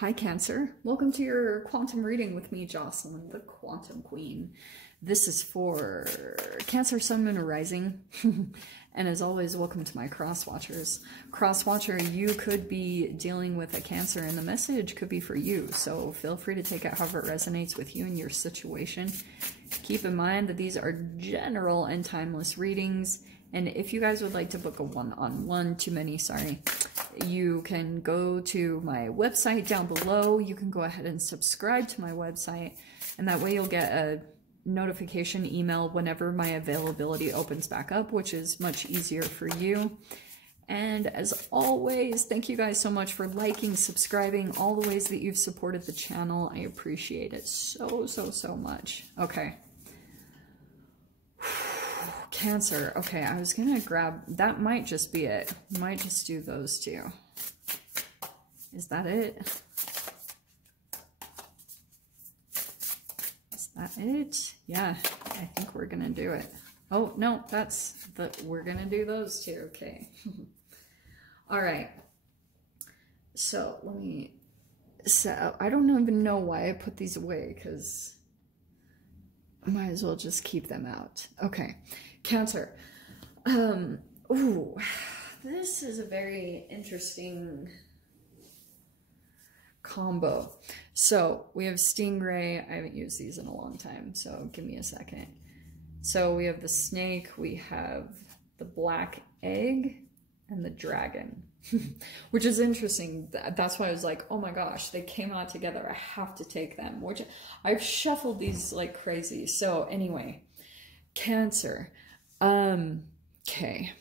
Hi Cancer, welcome to your quantum reading with me, Jocelyn, the Quantum Queen. This is for Cancer, Sun, Moon, or Rising. And as always, welcome to my cross-watchers. Cross-watcher, you could be dealing with a Cancer and the message could be for you. So feel free to take it however it resonates with you and your situation. Keep in mind that these are general and timeless readings. And if you guys would like to book a one-on-one, you can go to my website down below. You can go ahead and subscribe to my website, and that way you'll get a notification email whenever my availability opens back up, which is much easier for you. And as always, thank you guys so much for liking, subscribing, all the ways that you've supported the channel. I appreciate it so much. Okay. Cancer. Okay, I was gonna grab, that might just be it. Might just do those two. Is that it? Is that it? Yeah, I think we're gonna do it. Oh, no, we're gonna do those two. Okay. All right. So let me set up. I don't even know why I put these away because I might as well just keep them out. Okay. Cancer. Ooh, this is a very interesting combo. So we have Stingray. I haven't used these in a long time, so give me a second. So we have the snake, we have the black egg, and the dragon, which is interesting. That's why I was like, oh my gosh, they came out together. I have to take them, which I've shuffled these like crazy. So anyway, Cancer. Okay.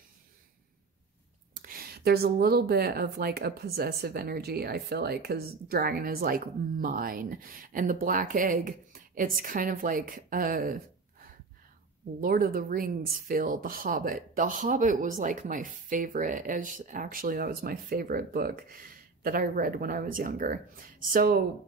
There's a little bit of like a possessive energy, I feel like, because dragon is like mine. And the black egg, it's kind of like a Lord of the Rings feel, The Hobbit. The Hobbit was like my favorite. Actually, that was my favorite book that I read when I was younger. So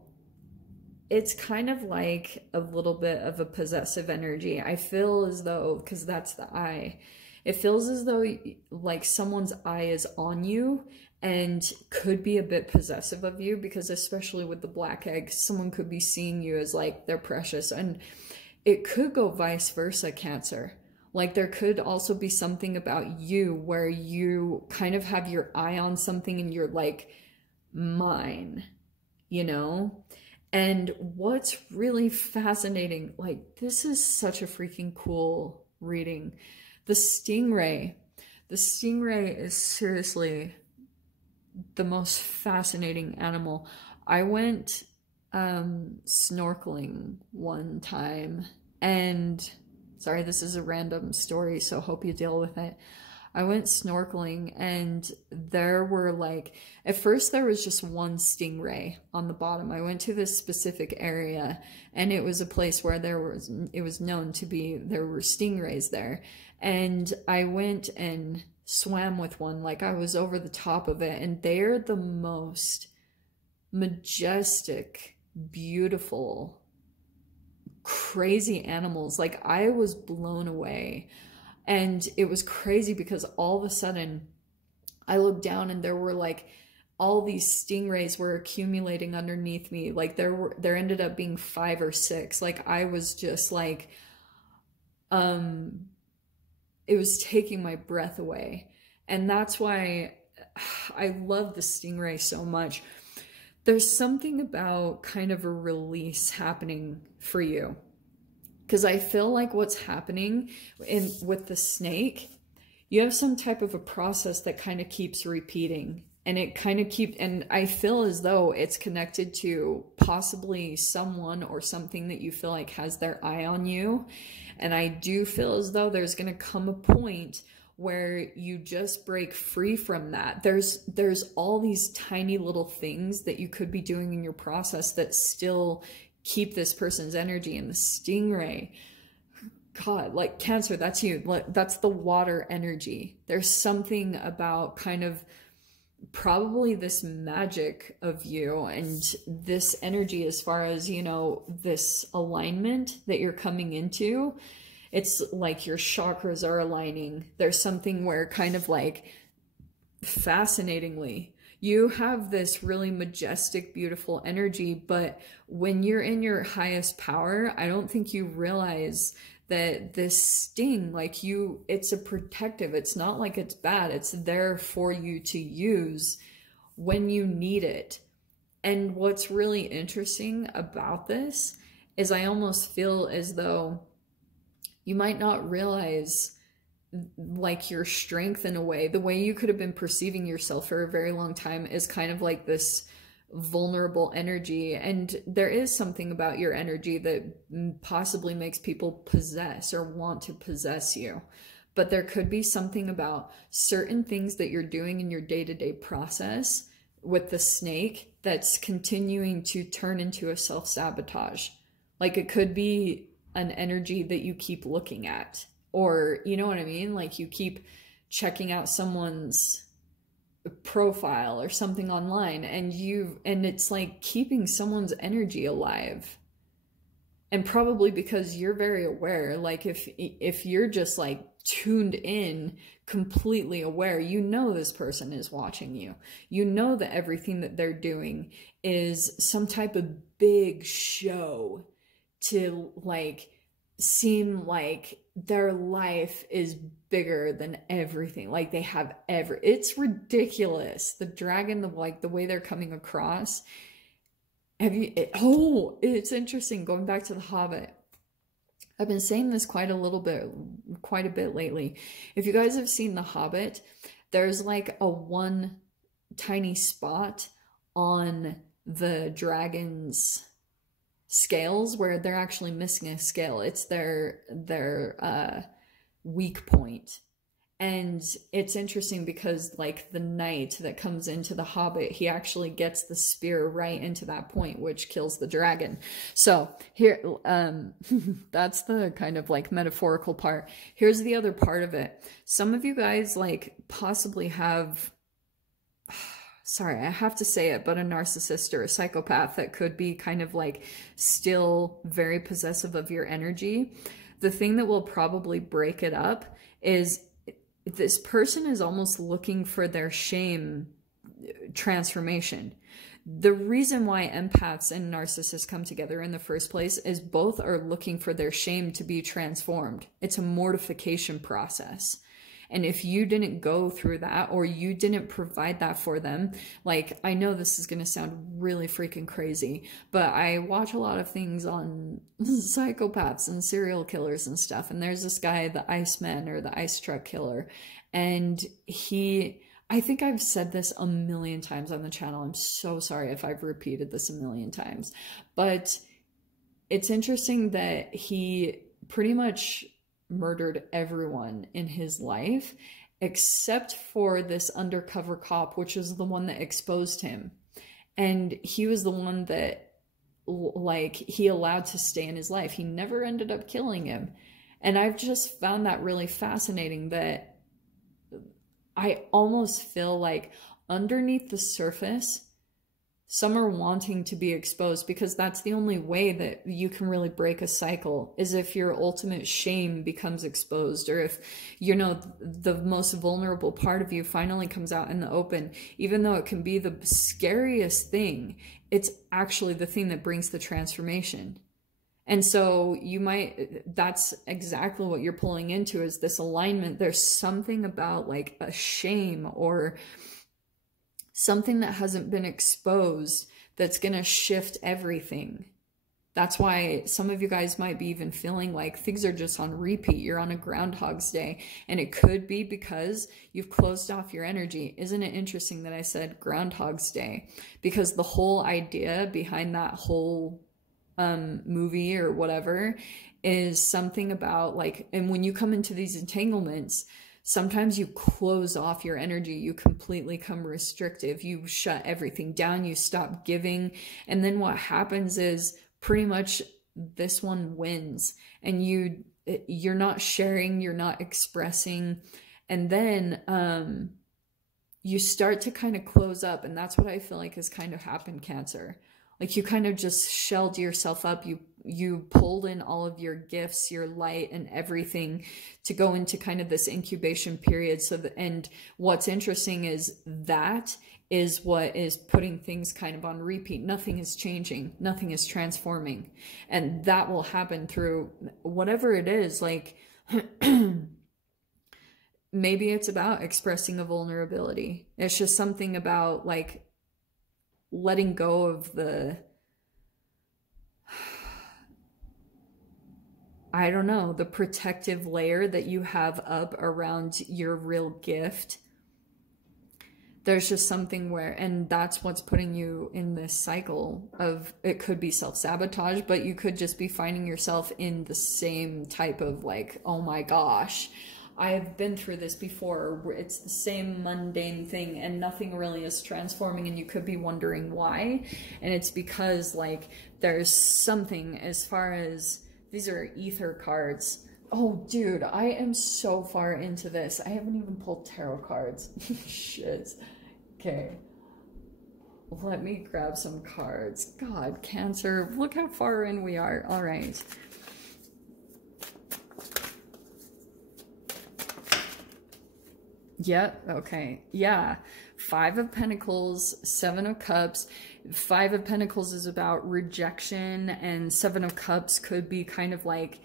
it's kind of like a little bit of a possessive energy. I feel as though, because that's the eye, it feels as though like someone's eye is on you and could be a bit possessive of you, because especially with the black egg, someone could be seeing you as like they're precious. And it could go vice versa, Cancer. Like there could also be something about you where you kind of have your eye on something and you're like, mine, you know? And what's really fascinating, like this is such a freaking cool reading. The stingray is seriously the most fascinating animal. I went snorkeling one time, and sorry, this is a random story, so hope you deal with it. I went snorkeling and there were like, at first there was just one stingray on the bottom. I went to this specific area and it was a place where it was known to be, there were stingrays there. And I went and swam with one, like I was over the top of it, and they're the most majestic, beautiful, crazy animals. Like I was blown away. And it was crazy because all of a sudden I looked down and there were like all these stingrays were accumulating underneath me. Like there ended up being 5 or 6. Like I was just like, it was taking my breath away. And that's why I love the stingray so much. There's something about kind of a release happening for you. Because I feel like what's happening with the snake, you have some type of a process that kind of keeps repeating. And it kind of and I feel as though it's connected to possibly someone or something that you feel like has their eye on you. And I do feel as though there's going to come a point where you just break free from that. There's all these tiny little things that you could be doing in your process that still keep this person's energy. And the stingray, God, like Cancer, that's you. That's the water energy. There's something about kind of probably this magic of you and this energy as far as, you know, this alignment that you're coming into. It's like your chakras are aligning. There's something where kind of like fascinatingly, You have this really majestic, beautiful energy, but when you're in your highest power, I don't think you realize that this sting, like it's a protective, it's not like it's bad, it's there for you to use when you need it. And what's really interesting about this is I almost feel as though you might not realize like your strength in a way. The way you could have been perceiving yourself for a very long time is kind of like this vulnerable energy. And there is something about your energy that possibly makes people possess or want to possess you. But there could be something about certain things that you're doing in your day-to-day process with the snake that's continuing to turn into a self-sabotage. Like it could be an energy that you keep looking at, or you know what I mean? Like you keep checking out someone's profile or something online, and it's like keeping someone's energy alive. And probably because you're very aware, like if you're just like tuned in, completely aware, you know this person is watching you. You know that everything that they're doing is some type of big show to like seem like their life is bigger than everything. Like they have it's ridiculous. The dragon, the way they're coming across. It's interesting. Going back to The Hobbit. I've been saying this quite a bit lately. If you guys have seen The Hobbit, there's like a one tiny spot on the dragon's scales where they're actually missing a scale. It's their weak point. And it's interesting because like the knight that comes into The Hobbit, he actually gets the spear right into that point, which kills the dragon. So here, that's the kind of like metaphorical part. Here's the other part of it. Some of you guys like possibly have, sorry, I have to say it, but a narcissist or a psychopath that could be kind of like still very possessive of your energy. The thing that will probably break it up is this person is almost looking for their shame transformation. The reason why empaths and narcissists come together in the first place is both are looking for their shame to be transformed. It's a mortification process. And if you didn't go through that, or you didn't provide that for them, like, I know this is going to sound really freaking crazy, but I watch a lot of things on psychopaths and serial killers and stuff. And there's this guy, the Iceman, or the Ice Truck Killer. And I think I've said this a million times on the channel. I'm so sorry if I've repeated this a million times, but it's interesting that he pretty much murdered everyone in his life except for this undercover cop, which is the one that exposed him. And he was the one that like he allowed to stay in his life. He never ended up killing him. And I've just found that really fascinating, that I almost feel like underneath the surface, some are wanting to be exposed, because that's the only way that you can really break a cycle, is if your ultimate shame becomes exposed, or if, you know, the most vulnerable part of you finally comes out in the open. Even though it can be the scariest thing, it's actually the thing that brings the transformation. And so that's exactly what you're pulling into, is this alignment. There's something about like a shame or something that hasn't been exposed that's going to shift everything. That's why some of you guys might be even feeling like things are just on repeat. You're on a Groundhog's Day. And it could be because you've closed off your energy. Isn't it interesting that I said Groundhog's Day? Because the whole idea behind that whole movie or whatever is something about like, and when you come into these entanglements, sometimes you close off your energy, you completely become restrictive, you shut everything down, you stop giving. And then what happens is pretty much this one wins, and you're not sharing, you're not expressing. And then you start to kind of close up. And that's what I feel like has kind of happened, Cancer. Like you kind of just shelled yourself up. You pulled in all of your gifts, your light and everything to go into kind of this incubation period. And what's interesting is that is what is putting things kind of on repeat. Nothing is changing, nothing is transforming. And that will happen through whatever it is. Like, maybe it's about expressing a vulnerability. It's just something about like letting go of the, I don't know, the protective layer that you have up around your real gift. There's just something where, and that's what's putting you in this cycle of, it could be self-sabotage, but you could just be finding yourself in the same type of like, oh my gosh, I've been through this before. It's the same mundane thing and nothing really is transforming, and you could be wondering why. And it's because like there's something, as far as, these are ether cards. Oh, dude, I am so far into this. I haven't even pulled tarot cards. Shit. Okay. Let me grab some cards. God, Cancer, look how far in we are. All right. Yep, okay. Yeah. 5 of Pentacles, 7 of Cups. 5 of Pentacles is about rejection, and 7 of Cups could be kind of like,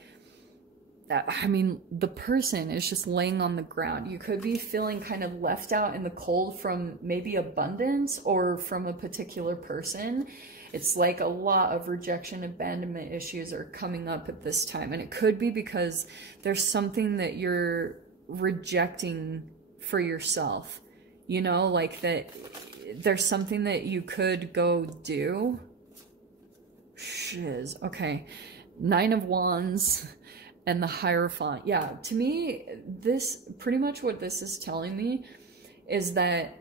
I mean, the person is just laying on the ground. You could be feeling kind of left out in the cold from maybe abundance or from a particular person. It's like a lot of rejection, abandonment issues are coming up at this time. And it could be because there's something that you're rejecting for yourself. You know, like that there's something that you could go do. Shiz. Okay. 9 of Wands. And the Hierophant. Yeah, to me, this, pretty much what this is telling me is that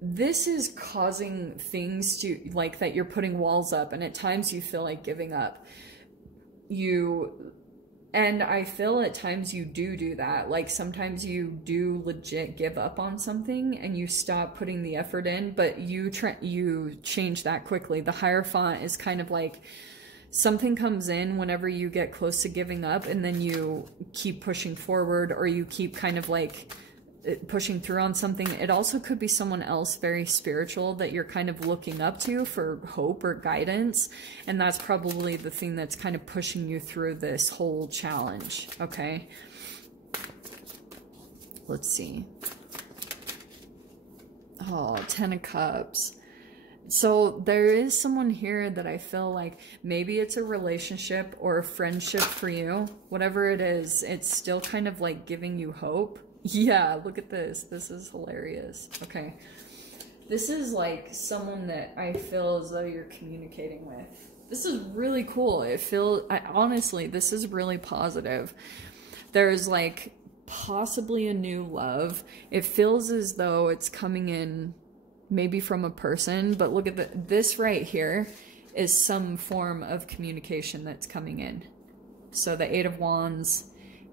this is causing things to, like, that you're putting walls up, and at times you feel like giving up. And I feel at times you do that. Like, sometimes you do legit give up on something and you stop putting the effort in, but you change that quickly. The Hierophant is kind of like, something comes in whenever you get close to giving up, and then you keep pushing forward, or you keep kind of like pushing through on something. It also could be someone else very spiritual that you're kind of looking up to for hope or guidance, and that's probably the thing that's kind of pushing you through this whole challenge. Okay, let's see. Oh, 10 of Cups. So there is someone here that I feel like maybe it's a relationship or a friendship for you. Whatever it is, it's still kind of like giving you hope. Yeah, look at this. This is hilarious. Okay. This is like someone that I feel as though you're communicating with. This is really cool. Honestly, this is really positive. There's like possibly a new love. It feels as though it's coming in maybe from a person, but look at this right here is some form of communication that's coming in. So the 8 of Wands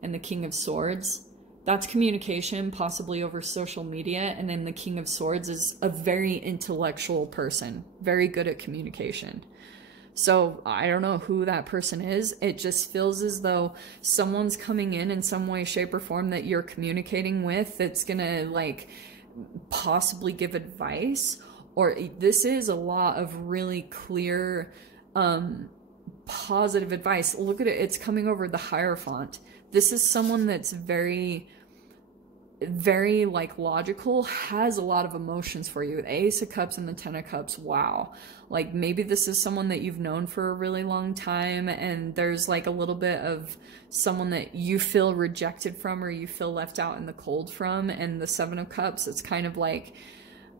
and the King of Swords, that's communication, possibly over social media. And then the King of Swords is a very intellectual person, very good at communication. So I don't know who that person is. It just feels as though someone's coming in some way, shape, or form that you're communicating with that's gonna like possibly give advice, or this is a lot of really clear positive advice. Look at it, it's coming over the Hierophant. This is someone that's very like logical, has a lot of emotions for you. The Ace of Cups and the 10 of Cups. Wow. Like maybe this is someone that you've known for a really long time, and there's like a little bit of someone that you feel rejected from, or you feel left out in the cold from. And the 7 of Cups, it's kind of like,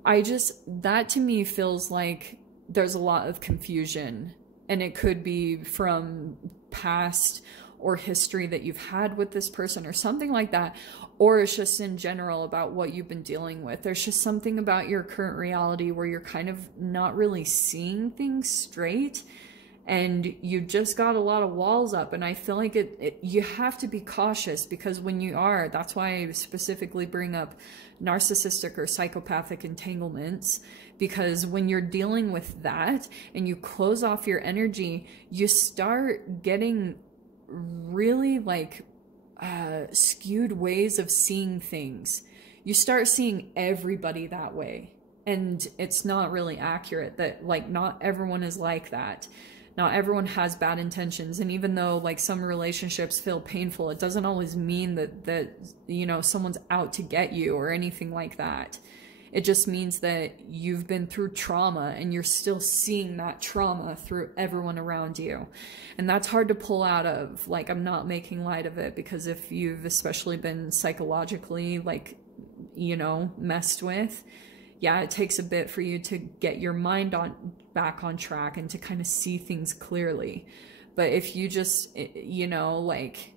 that to me feels like there's a lot of confusion, and it could be from past or history that you've had with this person or something like that, or it's just in general about what you've been dealing with. There's just something about your current reality where you're kind of not really seeing things straight, and you just got a lot of walls up. And I feel like you have to be cautious, because when you are, that's why I specifically bring up narcissistic or psychopathic entanglements, because when you're dealing with that and you close off your energy, you start getting really like skewed ways of seeing things. you start seeing everybody that way. And it's not really accurate that like not everyone is like that. Not everyone has bad intentions. And even though like some relationships feel painful, it doesn't always mean that you know, someone's out to get you or anything like that. It just means that you've been through trauma and you're still seeing that trauma through everyone around you. And that's hard to pull out of. Like, I'm not making light of it, because if you've especially been psychologically, like, you know, messed with, yeah, it takes a bit for you to get your mind back on track and to kind of see things clearly. But if you just, you know, like,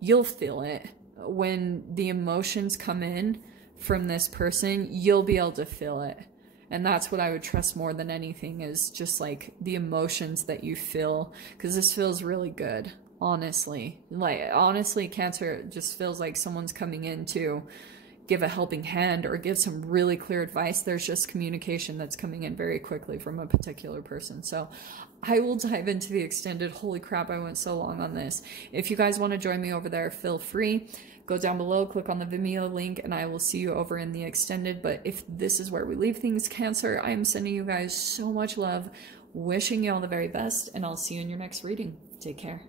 you'll feel it when the emotions come in from this person, you'll be able to feel it. And that's what I would trust more than anything, is just like the emotions that you feel, because this feels really good, honestly. Like, honestly, Cancer just feels like someone's coming in to give a helping hand or give some really clear advice. There's just communication that's coming in very quickly from a particular person. So I will dive into the extended. Holy crap, I went so long on this. If you guys want to join me over there, feel free. Go down below, click on the Vimeo link, and I will see you over in the extended. But if this is where we leave things, Cancer, I am sending you guys so much love, wishing you all the very best, and I'll see you in your next reading. Take care.